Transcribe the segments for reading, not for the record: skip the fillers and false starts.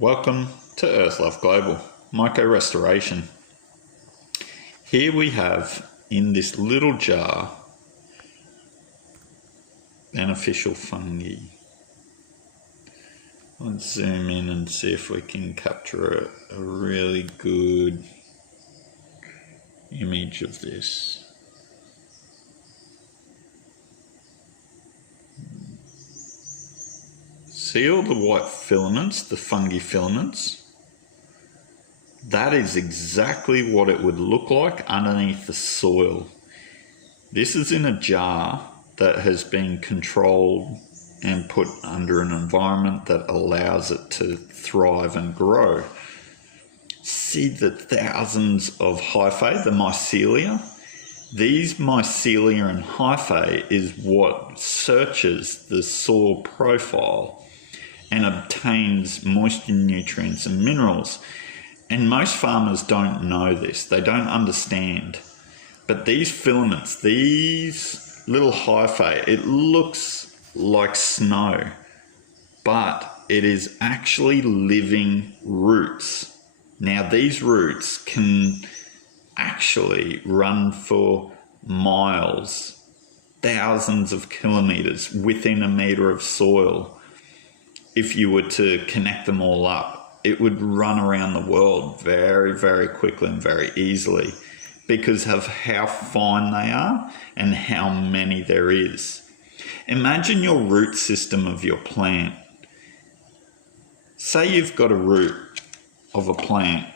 Welcome to Earthlove Global, Myco Restoration. Here we have in this little jar beneficial fungi. Let's zoom in and see if we can capture a really good image of this. See all the white filaments, the fungi filaments? That is exactly what it would look like underneath the soil. This is in a jar that has been controlled and put under an environment that allows it to thrive and grow. See the thousands of hyphae, the mycelia? These mycelia and hyphae is what searches the soil profile and obtains moisture, nutrients and minerals. And most farmers don't know this, they don't understand. But these filaments, these little hyphae, it looks like snow, but it is actually living roots. Now these roots can actually run for miles, thousands of kilometers within a meter of soil. If you were to connect them all up, it would run around the world very, very quickly and very easily because of how fine they are and how many there is. Imagine your root system of your plant. Say you've got a root of a plant.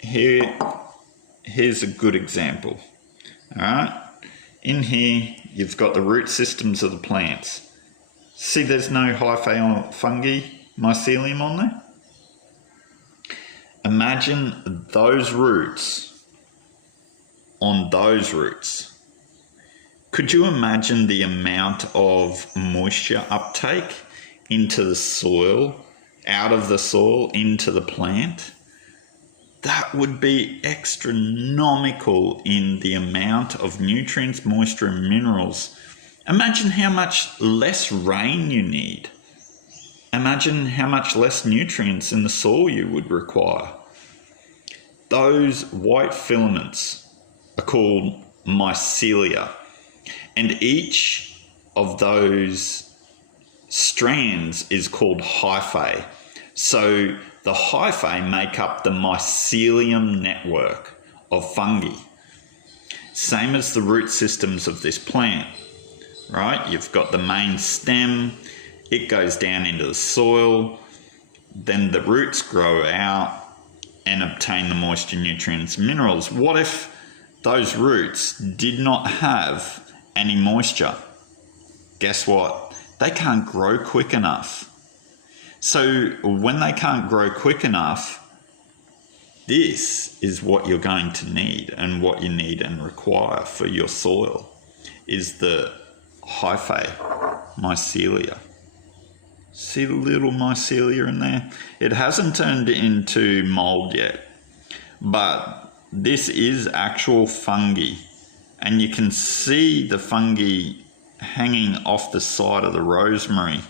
Here's a good example. All right, in here you've got the root systems of the plants. See, there's no hyphae or fungi, mycelium on there. Imagine those roots on those roots. Could you imagine the amount of moisture uptake into the soil, out of the soil, into the plant? That would be astronomical in the amount of nutrients, moisture and minerals. Imagine how much less rain you need. Imagine how much less nutrients in the soil you would require. Those white filaments are called mycelia, and each of those strands is called hyphae. So the hyphae make up the mycelium network of fungi. Same as the root systems of this plant, right? You've got the main stem, it goes down into the soil, then the roots grow out and obtain the moisture, nutrients, and minerals. What if those roots did not have any moisture? Guess what? They can't grow quick enough. So when they can't grow quick enough, this is what you're going to need, and what you need and require for your soil is the hyphae, mycelia. See the little mycelia in there? It hasn't turned into mold yet, but this is actual fungi, and you can see the fungi hanging off the side of the rosemary,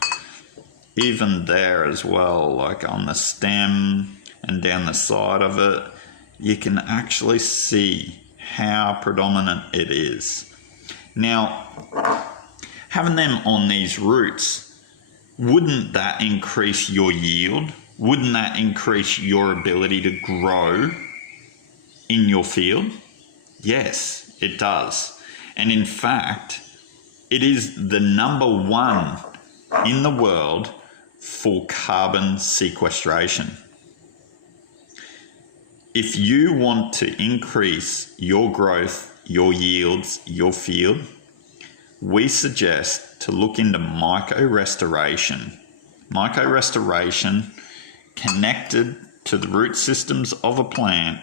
even there as well, like on the stem and down the side of it. You can actually see how predominant it is. Now, having them on these roots, wouldn't that increase your yield? Wouldn't that increase your ability to grow in your field? Yes, it does. And in fact, it is the #1 in the world for carbon sequestration. If you want to increase your growth, your yields, your field, we suggest to look into myco restoration. Myco restoration connected to the root systems of a plant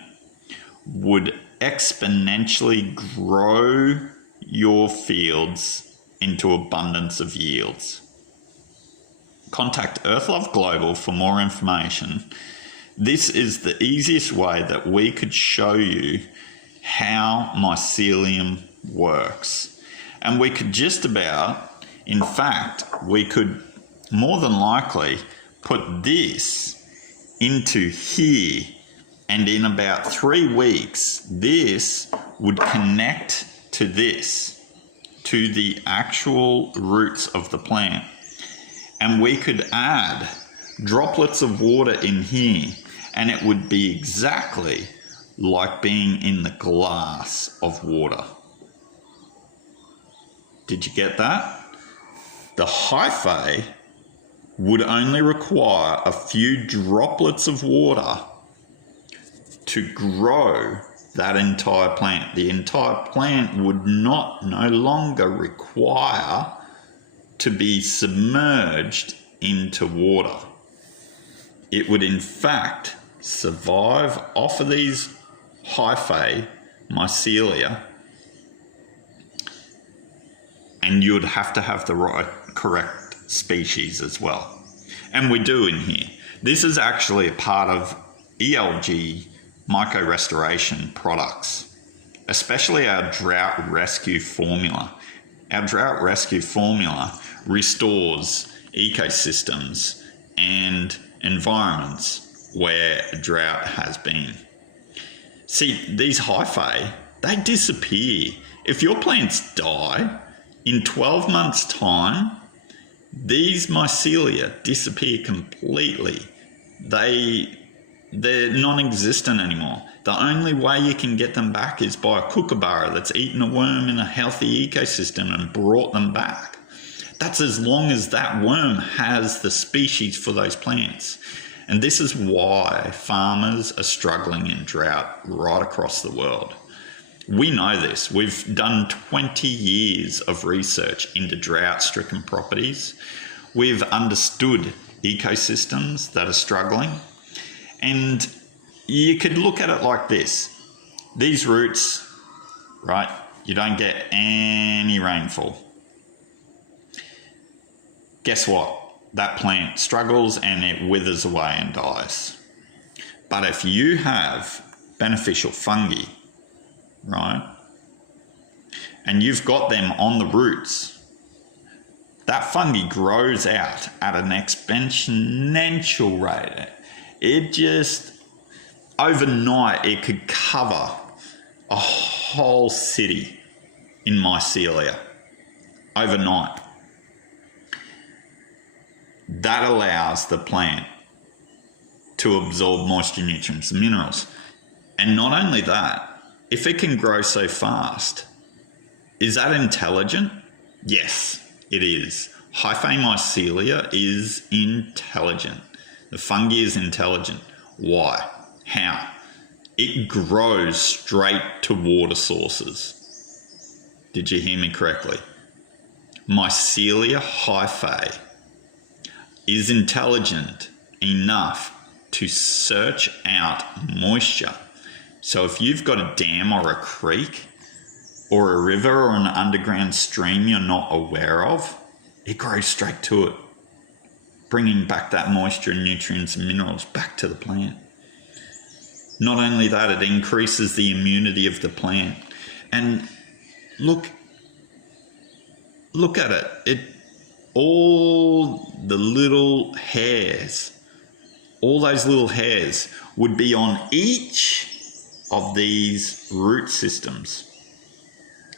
would exponentially grow your fields into abundance of yields. Contact Earthlove Global for more information. This is the easiest way that we could show you how mycelium works. And we could just about, in fact, we could more than likely put this into here, and in about 3 weeks, this would connect to this, to the actual roots of the plant. And we could add droplets of water in here, and it would be exactly like being in the glass of water. Did you get that? The hyphae would only require a few droplets of water to grow that entire plant. The entire plant would no longer require to be submerged into water. It would in fact survive off of these hyphae, mycelia, and you'd have to have the right, correct species as well. And we do in here. This is actually a part of ELG myco-restoration products, especially our drought rescue formula. Our drought rescue formula restores ecosystems and environments where drought has been. See, these hyphae, they disappear. If your plants die, in 12 months' time, these mycelia disappear completely. They're non-existent anymore. The only way you can get them back is by a kookaburra that's eaten a worm in a healthy ecosystem and brought them back. That's as long as that worm has the species for those plants. And this is why farmers are struggling in drought right across the world. We know this. We've done 20 years of research into drought-stricken properties. We've understood ecosystems that are struggling. And you could look at it like this. These roots, right, you don't get any rainfall. Guess what? That plant struggles and it withers away and dies. But if you have beneficial fungi, right, and you've got them on the roots, that fungi grows out at an exponential rate. It just, overnight, it could cover a whole city in mycelia overnight. That allows the plant to absorb moisture, nutrients, and minerals. And not only that, if it can grow so fast, is that intelligent? Yes, it is. Hyphae mycelia is intelligent. The fungi is intelligent. Why? How? It grows straight to water sources. Did you hear me correctly? Mycelia hyphae is intelligent enough to search out moisture. So if you've got a dam or a creek or a river or an underground stream you're not aware of, it grows straight to it, bringing back that moisture, nutrients and minerals back to the plant. Not only that, it increases the immunity of the plant. And look at it. All the little hairs, all those little hairs would be on each of these root systems.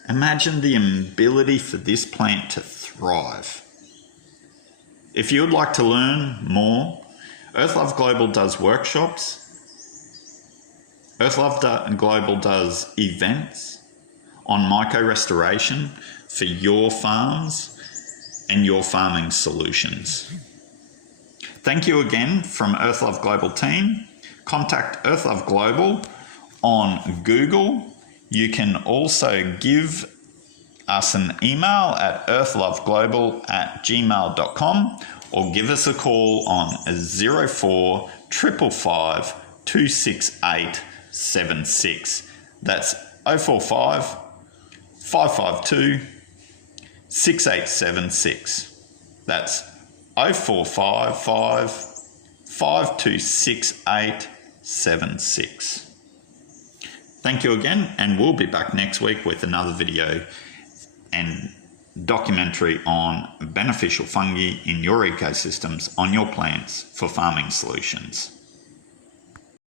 Imagine the ability for this plant to thrive. If you would like to learn more, Earthlove Global does workshops. Earthlove Global does events on myco-restoration for your farms and your farming solutions. Thank you again from Earthlove Global team. Contact Earthlove Global on Google. You can also give us an email at earthloveglobal@gmail.com or give us a call on 04 555 268 76. That's 045 552 6876. That's 0455 5268 76. Thank you again, and we'll be back next week with another video and documentary on beneficial fungi in your ecosystems on your plants for farming solutions.